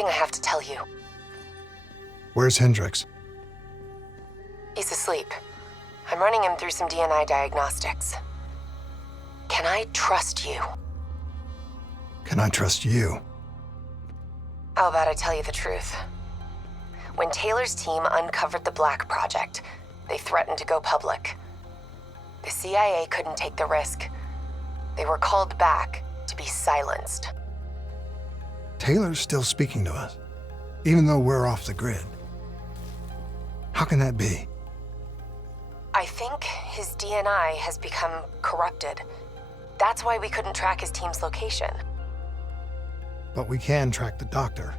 something I have to tell you. Where's Hendricks? He's asleep. I'm running him through some DNA diagnostics. Can I trust you? Can I trust you? How about I tell you the truth? When Taylor's team uncovered the Black Project, they threatened to go public. The CIA couldn't take the risk. They were called back to be silenced. Taylor's still speaking to us, even though we're off the grid. How can that be? I think his DNA has become corrupted. That's why we couldn't track his team's location. But we can track the doctor.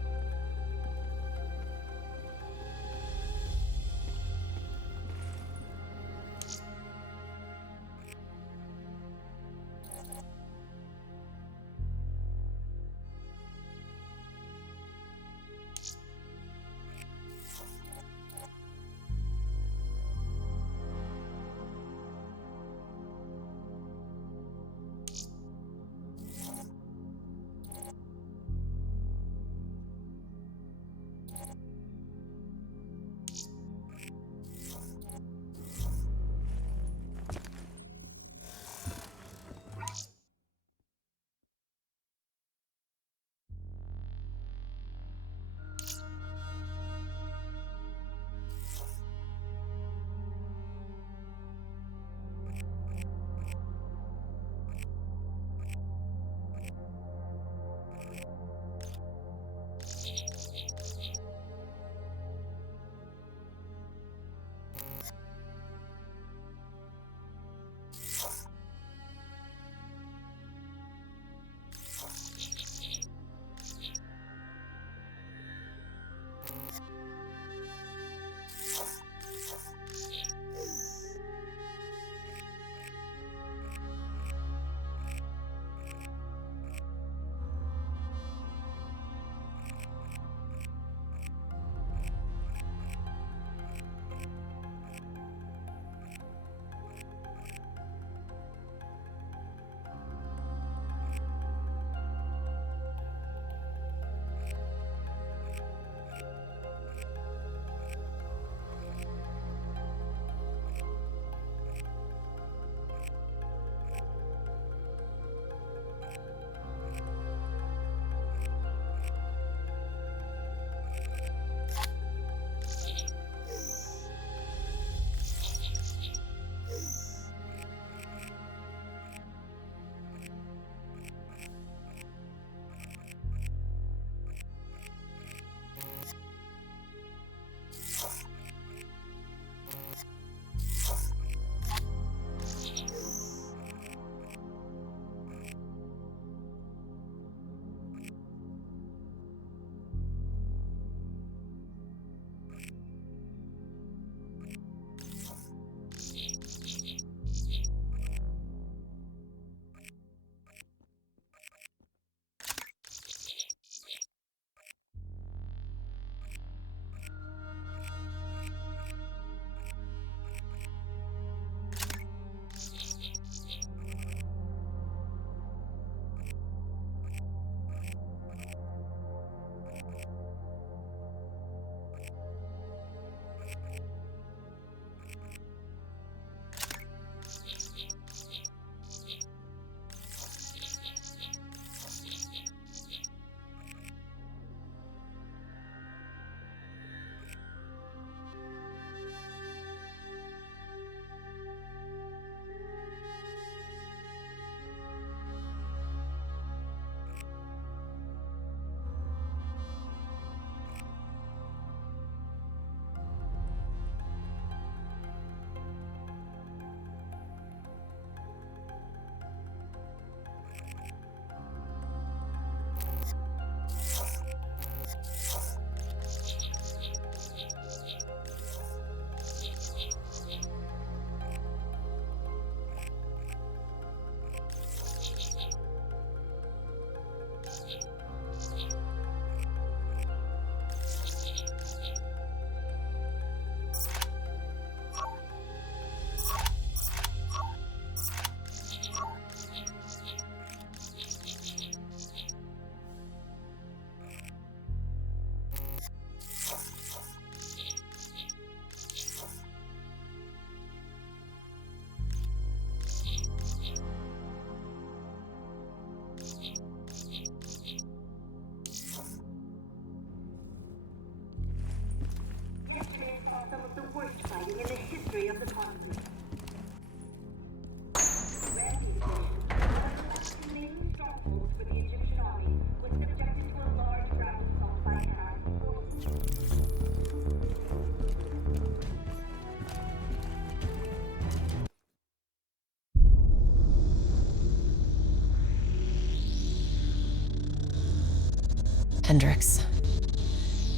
Hendricks.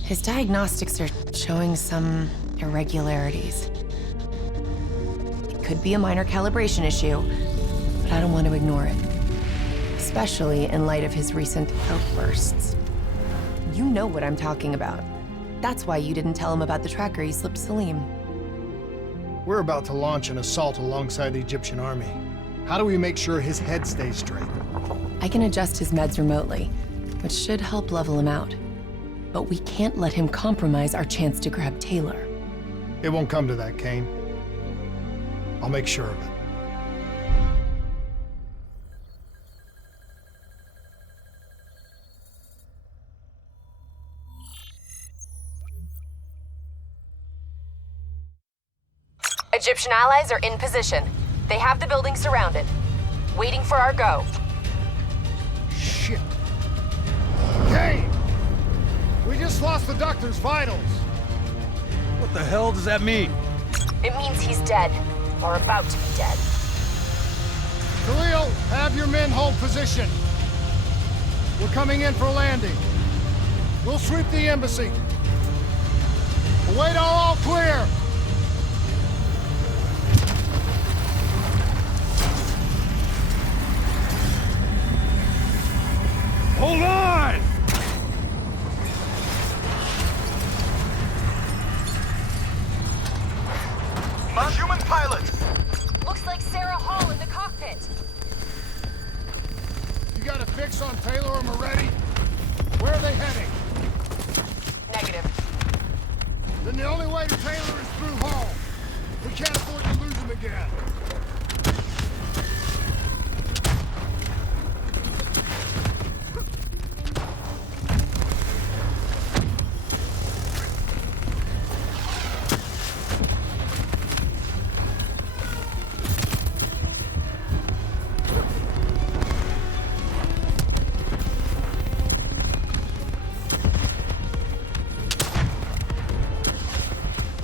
His diagnostics are showing some irregularities. It could be a minor calibration issue, but I don't want to ignore it. Especially in light of his recent outbursts. You know what I'm talking about. That's why you didn't tell him about the tracker he slipped Salim. We're about to launch an assault alongside the Egyptian army. How do we make sure his head stays straight? I can adjust his meds remotely, which should help level him out. But we can't let him compromise our chance to grab Taylor. It won't come to that, Kane. I'll make sure of it. Egyptian allies are in position. They have the building surrounded, waiting for our go. Shit. Kane! We just lost the doctor's vitals. What the hell does that mean? It means he's dead, or about to be dead. Khalil, have your men hold position. We're coming in for landing. We'll sweep the embassy. Await all clear. Hold on! Non-human pilot! Looks like Sarah Hall in the cockpit. You got a fix on Taylor or Moretti? Where are they heading? Negative. Then the only way to Taylor is through Hall. We can't afford to lose him again.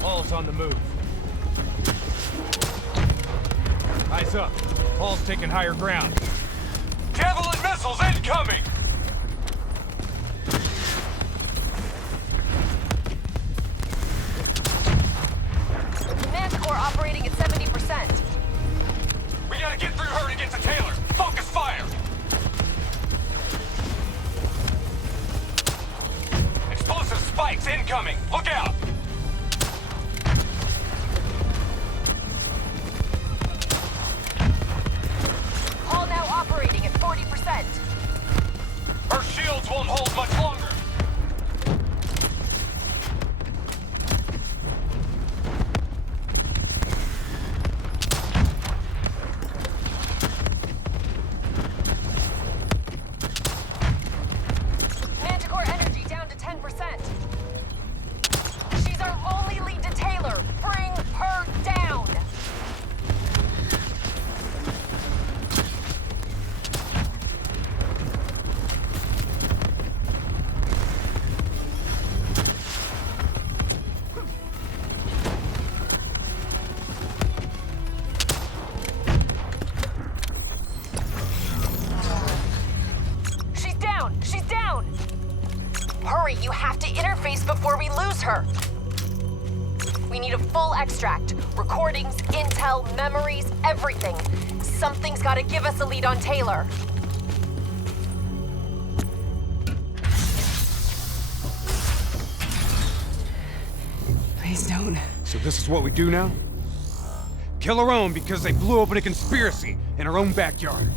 Hall's on the move. Eyes up. Hall's taking higher ground. Javelin missiles incoming! Command core operating at 70%. We gotta get through her to get to Taylor. Focus fire! Explosive spikes incoming. Look out! Hall now operating at 40%. Her shields won't hold much longer. Manticore energy down to 10%. She's our only lead to Taylor. Bring her down. She's down! She's down! Hurry, you have to interface before we lose her! We need a full extract. Recordings, intel, memories, everything. Something's gotta give us a lead on Taylor. Please don't. So this is what we do now? Kill our own because they blew open a conspiracy in our own backyard.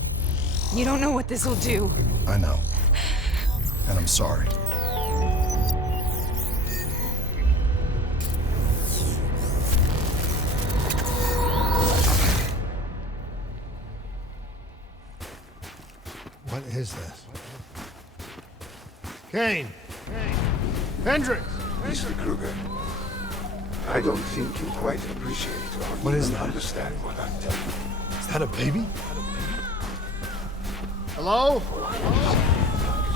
You don't know what this will do. I know. And I'm sorry. What is this? Kane! Hendricks! Mr. Kruger, I don't think you quite appreciate or What is even that? understand what I'm telling you. Is that a baby? Hello?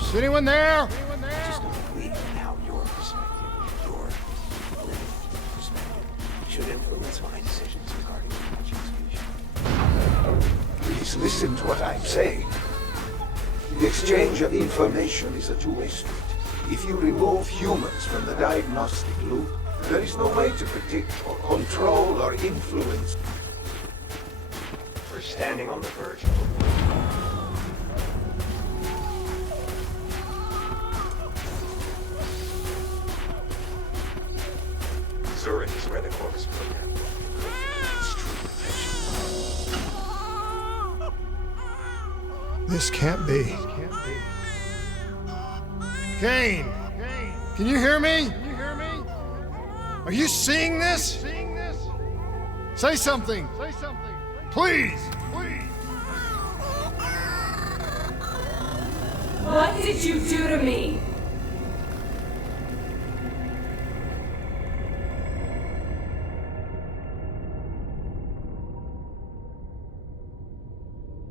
Is anyone there? Just believe how your perspective should influence my decisions regarding the project's future. Please listen to what I'm saying. The exchange of information is a two-way street. If you remove humans from the diagnostic loop, there is no way to predict or control or influence. We're standing on the verge of a war. Zurich is where the Corvus program its true potential. This can't be. Kane! Can you hear me? Are you seeing this? Say something! Please! What did you do to me?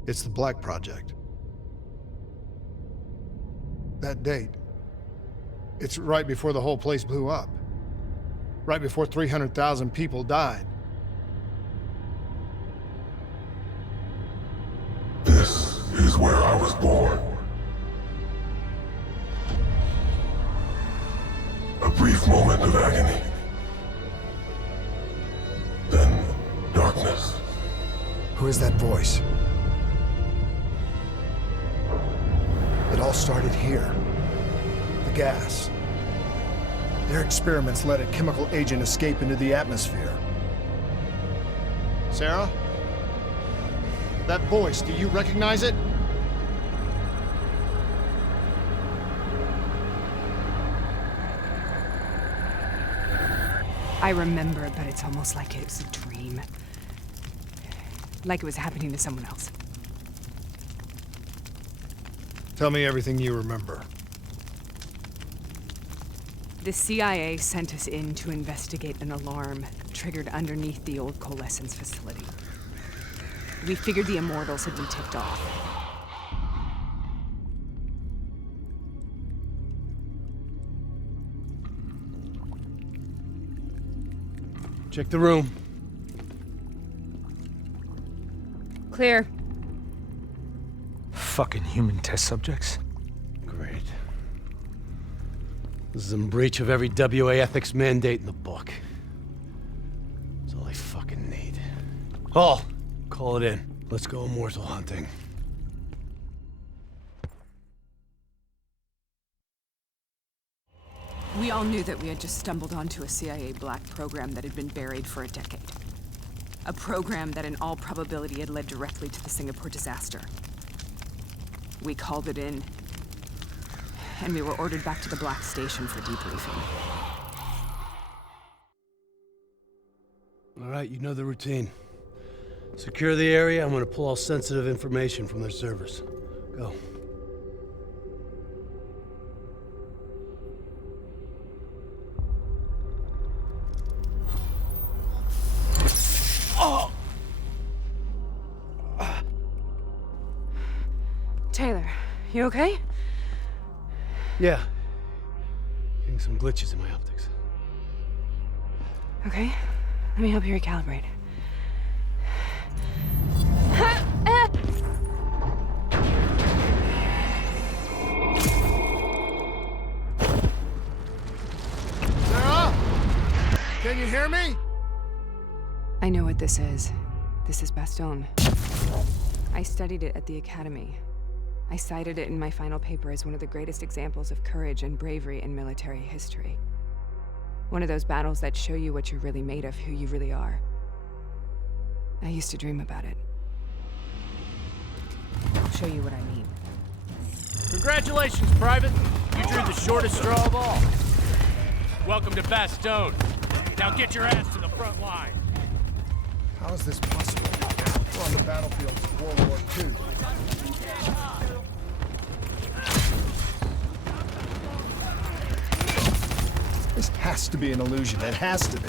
It's the Black Project. That date. It's right before the whole place blew up. Right before 300,000 people died. This is where I was born. A brief moment of agony. Then darkness. Who is that voice? It all started here. The gas. Their experiments let a chemical agent escape into the atmosphere. Sarah? That voice, do you recognize it? I remember, but it's almost like it was a dream. Like it was happening to someone else. Tell me everything you remember. The CIA sent us in to investigate an alarm triggered underneath the old coalescence facility. We figured the Immortals had been tipped off. Check the room. Clear. Fucking human test subjects. Great. This is in breach of every WA ethics mandate in the book. That's all I fucking need. Hall, call it in. Let's go immortal hunting. We all knew that we had just stumbled onto a CIA black program that had been buried for a decade. A program that in all probability had led directly to the Singapore disaster. We called it in, and we were ordered back to the Black Station for debriefing. All right, you know the routine. Secure the area. I'm gonna pull all sensitive information from their servers. Go. Taylor, you okay? Yeah. Getting some glitches in my optics. Okay, let me help you recalibrate. Sarah? Can you hear me? I know what this is. This is Bastogne. I studied it at the Academy. I cited it in my final paper as one of the greatest examples of courage and bravery in military history. One of those battles that show you what you're really made of, who you really are. I used to dream about it. I'll show you what I mean. Congratulations, Private. You drew the shortest straw of all. Welcome to Bastogne. Now get your ass to the front line. How is this possible? We're on the battlefield of World War II. This has to be an illusion. It has to be.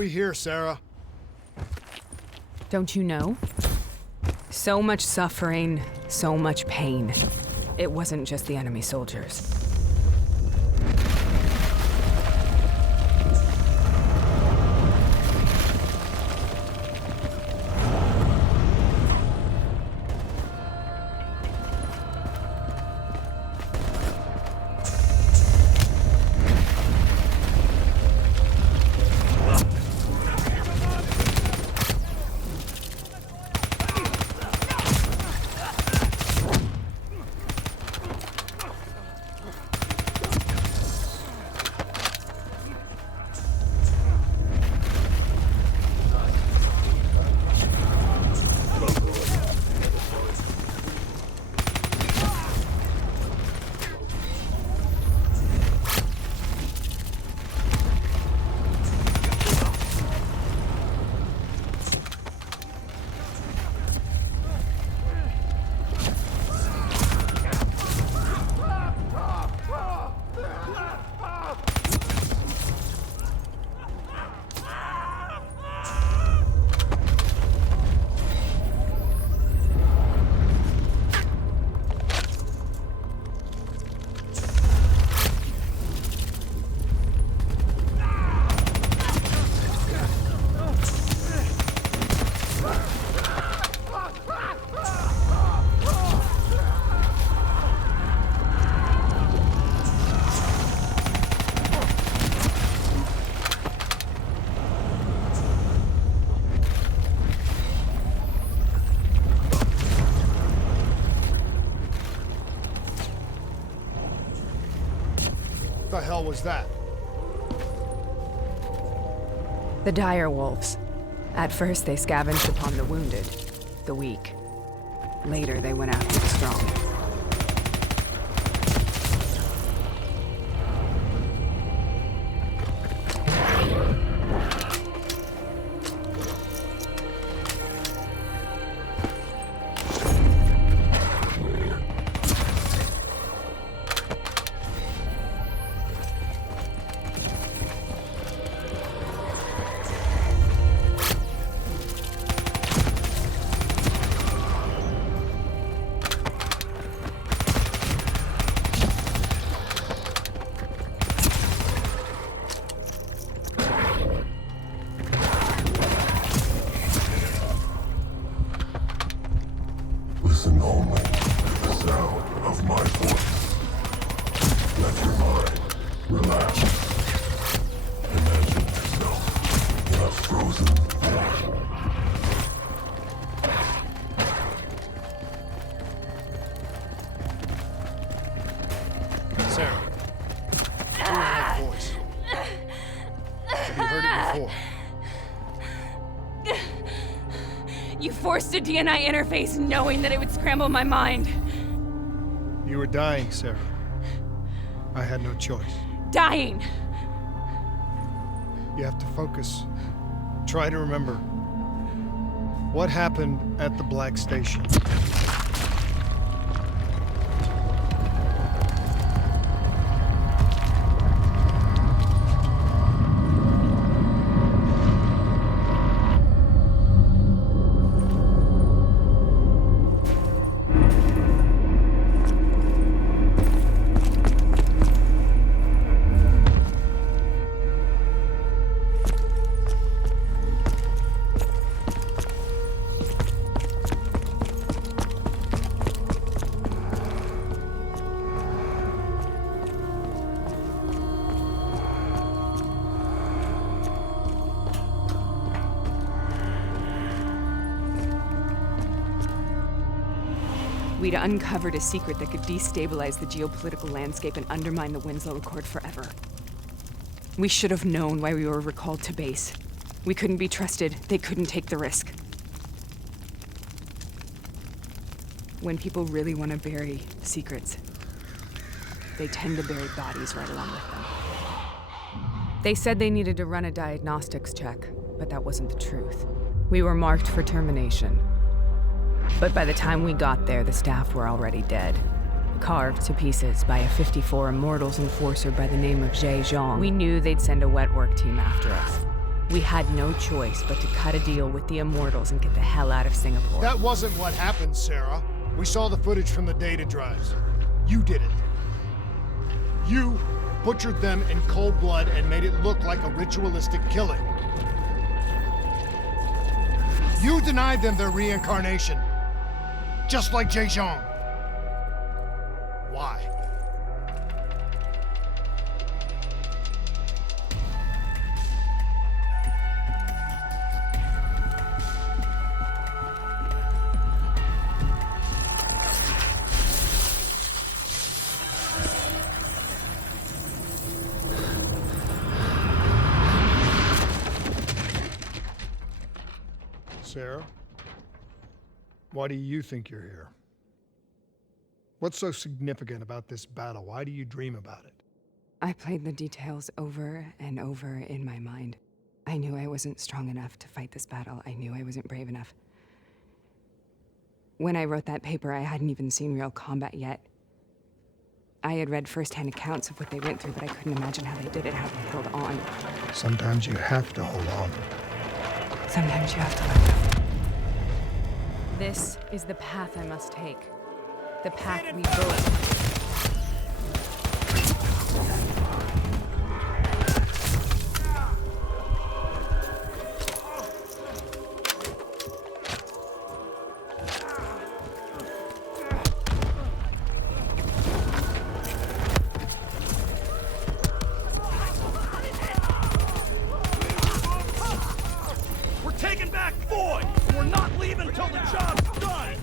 we hear, Sarah? Don't you know? So much suffering, so much pain. It wasn't just the enemy soldiers. What the hell was that? The dire wolves. At first, they scavenged upon the wounded, the weak. Later, they went after the strong. Listen only to the sound of my voice. Let your mind relax. Imagine yourself in a frozen void. Sarah. Who is that voice? Have you heard it before? You forced a DNI interface knowing that it would scramble my mind. You were dying, Sarah. I had no choice. Dying! You have to focus. Try to remember. What happened at the Black Station? We'd uncovered a secret that could destabilize the geopolitical landscape and undermine the Winslow Accord forever. We should have known why we were recalled to base. We couldn't be trusted. They couldn't take the risk. When people really want to bury secrets, they tend to bury bodies right along with them. They said they needed to run a diagnostics check, but that wasn't the truth. We were marked for termination. But by the time we got there, the staff were already dead. Carved to pieces by a 54 Immortals enforcer by the name of Jay Zhang. We knew they'd send a wet work team after us. We had no choice but to cut a deal with the Immortals and get the hell out of Singapore. That wasn't what happened, Sarah. We saw the footage from the data drives. You did it. You butchered them in cold blood and made it look like a ritualistic killing. You denied them their reincarnation. Just like Zhejiang. Why? Sarah, why do you think you're here? What's so significant about this battle? Why do you dream about it? I played the details over and over in my mind. I knew I wasn't strong enough to fight this battle. I knew I wasn't brave enough. When I wrote that paper, I hadn't even seen real combat yet. I had read firsthand accounts of what they went through, but I couldn't imagine how they did it, how they held on. Sometimes you have to hold on. Sometimes you have to let go. This is the path I must take. The path we both. We're taking back Boyd! We're not leaving until the job's done!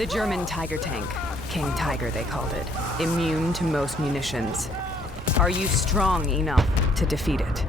The German Tiger tank. King Tiger, they called it. Immune to most munitions. Are you strong enough to defeat it?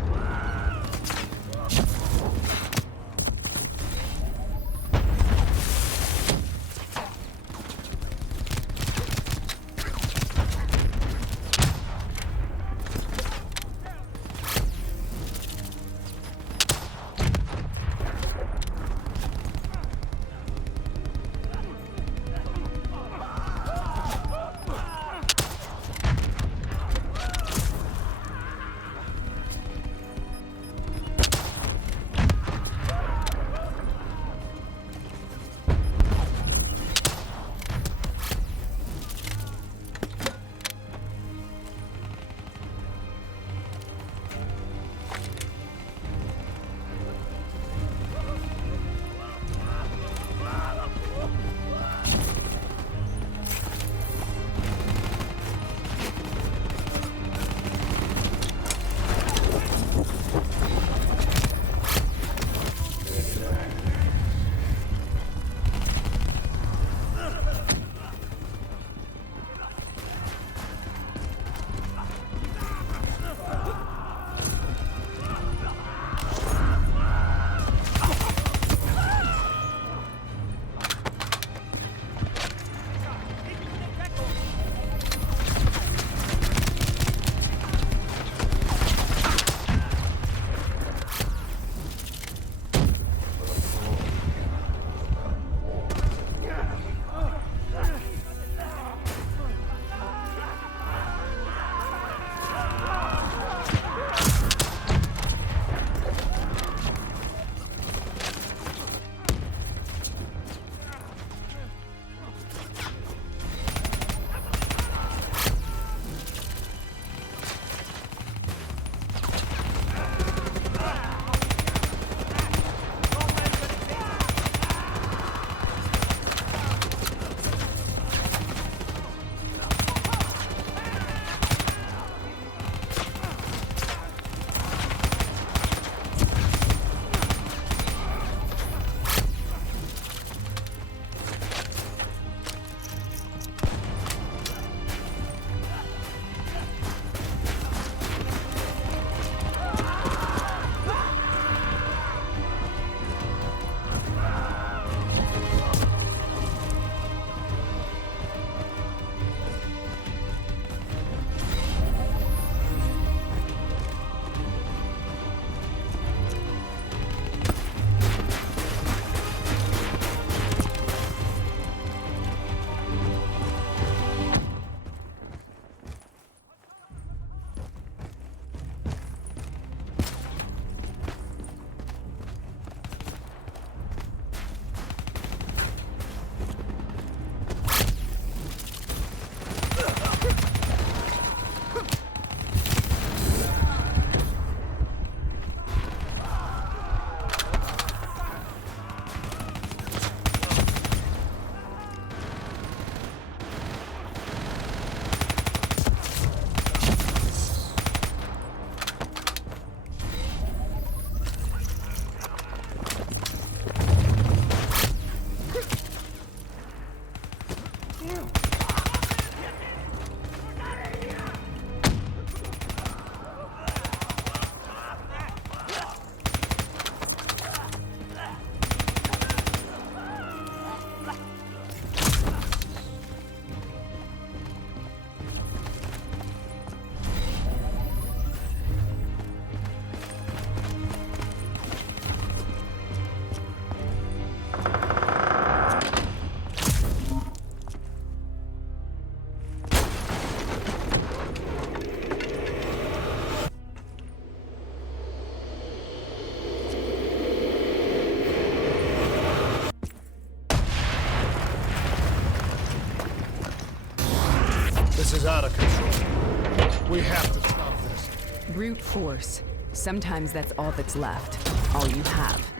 This is out of control. We have to stop this. Brute force. Sometimes that's all that's left. All you have.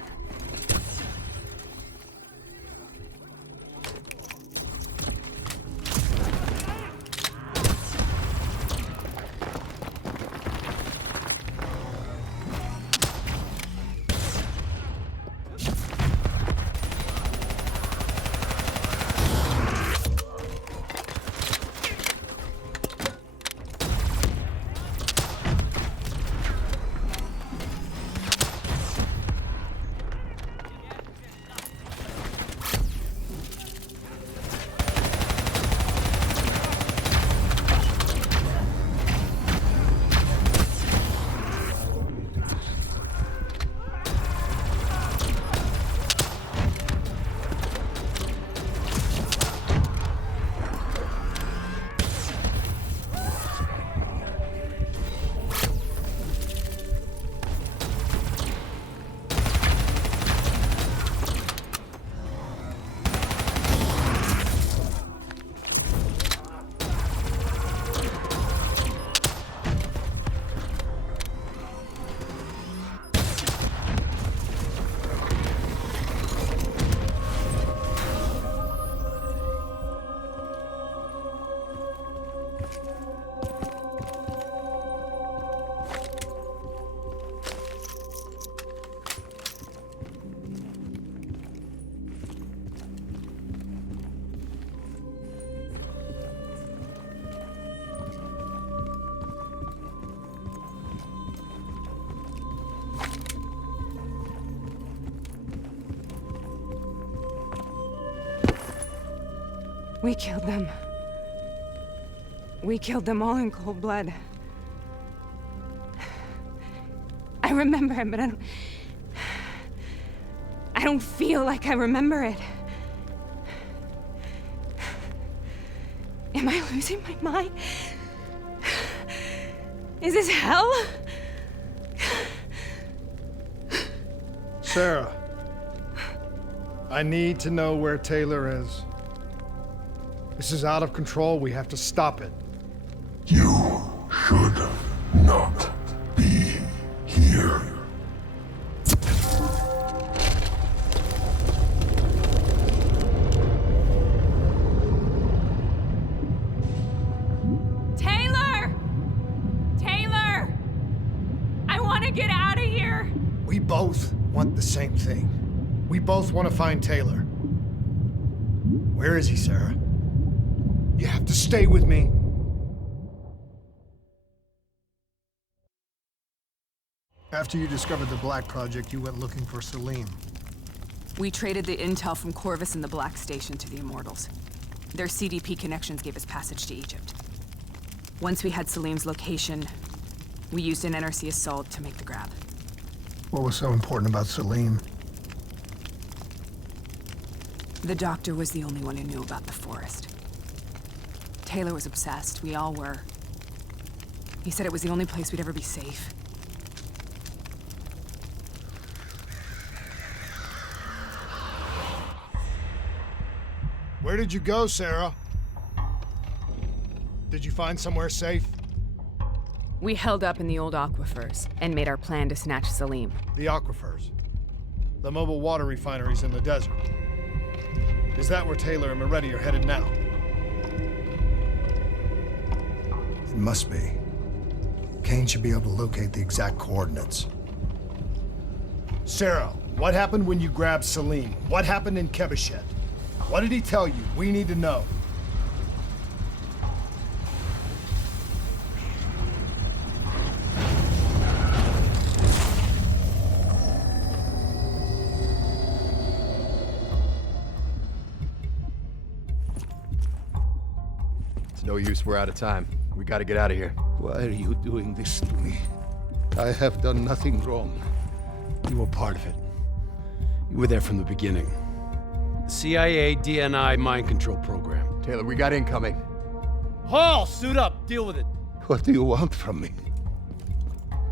We killed them. We killed them all in cold blood. I remember it, but I don't feel like I remember it. Am I losing my mind? Is this hell? Sarah, I need to know where Taylor is. This is out of control. We have to stop it. You should not be here. Taylor! Taylor! I want to get out of here! We both want the same thing. We both want to find Taylor. Where is he, Sarah? You have to stay with me. After you discovered the Black Project, you went looking for Salim. We traded the intel from Corvus and the Black Station to the Immortals. Their CDP connections gave us passage to Egypt. Once we had Salim's location, we used an NRC assault to make the grab. What was so important about Salim? The doctor was the only one who knew about the forest. Taylor was obsessed. We all were. He said it was the only place we'd ever be safe. Where did you go, Sarah? Did you find somewhere safe? We held up in the old aquifers and made our plan to snatch Salim. The aquifers. The mobile water refineries in the desert. Is that where Taylor and Moretti are headed now? It must be. Kane should be able to locate the exact coordinates. Sarah, what happened when you grabbed Salim? What happened in Kebashet? What did he tell you? We need to know. It's no use, we're out of time. We gotta get out of here. Why are you doing this to me? I have done nothing wrong. You were part of it. You were there from the beginning. The CIA DNI mind control program. Taylor, we got incoming. Hall, suit up, deal with it. What do you want from me?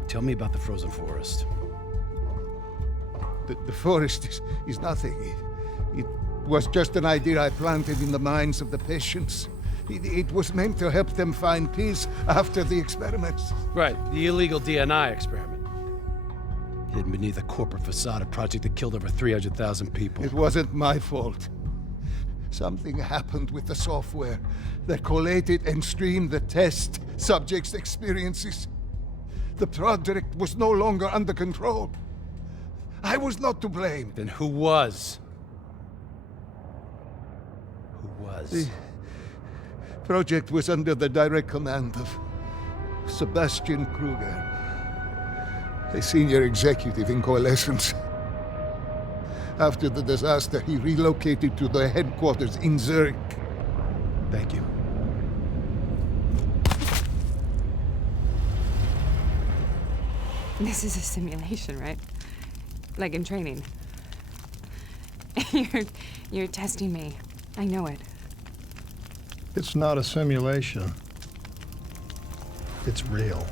Tell me about the frozen forest. The forest is nothing. It was just an idea I planted in the minds of the patients. It was meant to help them find peace after the experiments. Right, the illegal DNI experiment. Hidden beneath a corporate facade, a project that killed over 300,000 people. It wasn't my fault. Something happened with the software that collated and streamed the test subjects' experiences. The project was no longer under control. I was not to blame. Then who was? Who was? The project was under the direct command of Sebastian Kruger, a senior executive in Coalescence. After the disaster, he relocated to the headquarters in Zurich. Thank you. This is a simulation, right? Like in training. You're testing me. I know it. It's not a simulation. It's real.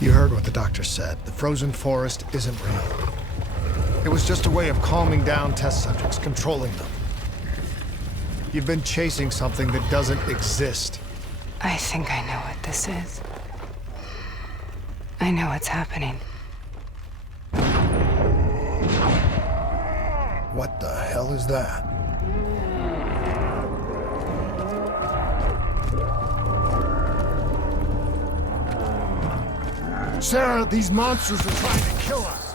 You heard what the doctor said. The frozen forest isn't real. It was just a way of calming down test subjects, controlling them. You've been chasing something that doesn't exist. I think I know what this is. I know what's happening. What the hell is that? Sarah, these monsters are trying to kill us!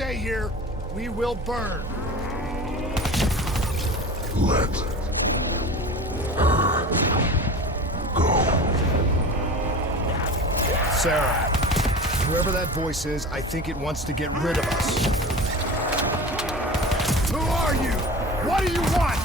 stay here, we will burn. Let her go. Sarah, whoever that voice is, I think it wants to get rid of us. Who are you? What do you want?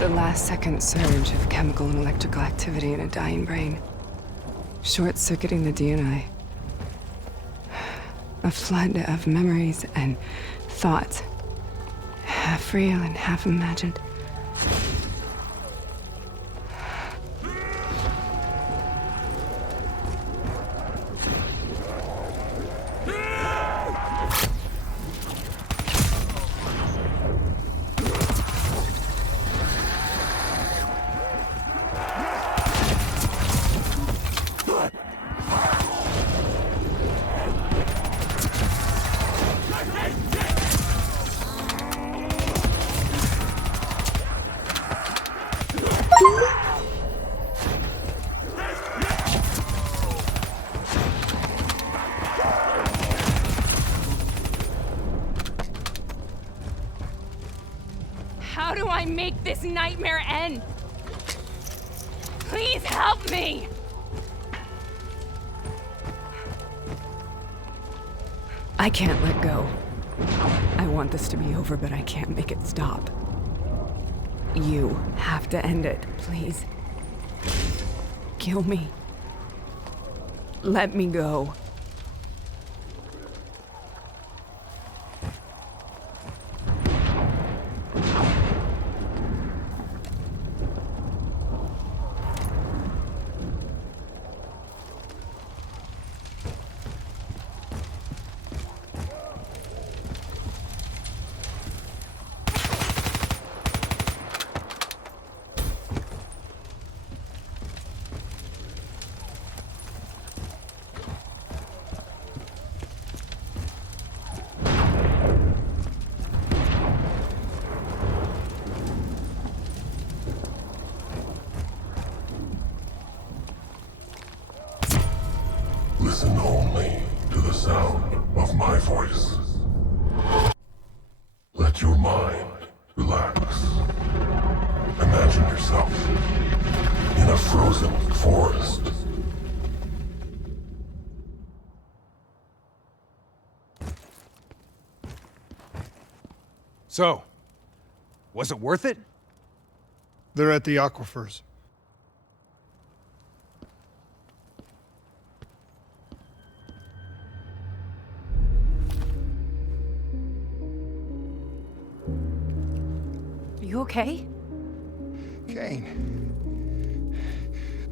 The last-second surge of chemical and electrical activity in a dying brain. Short-circuiting the DNI. A flood of memories and thoughts. Half real and half imagined. How do I make this nightmare end? Please help me! I can't let go. I want this to be over, but I can't make it stop. You have to end it, please. Kill me. Let me go. Listen only to the sound of my voice. Let your mind relax. Imagine yourself in a frozen forest. So, was it worth it? They're at the aquifers. You okay? Kane.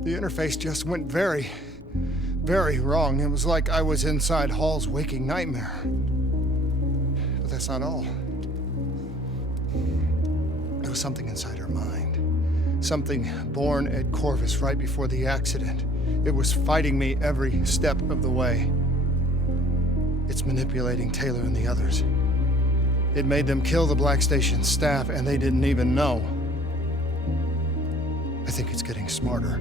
The interface just went very wrong. It was like I was inside Hall's waking nightmare. But that's not all. There was something inside her mind. Something born at Corvus right before the accident. It was fighting me every step of the way. It's manipulating Taylor and the others. It made them kill the Black Station staff, and they didn't even know. I think it's getting smarter.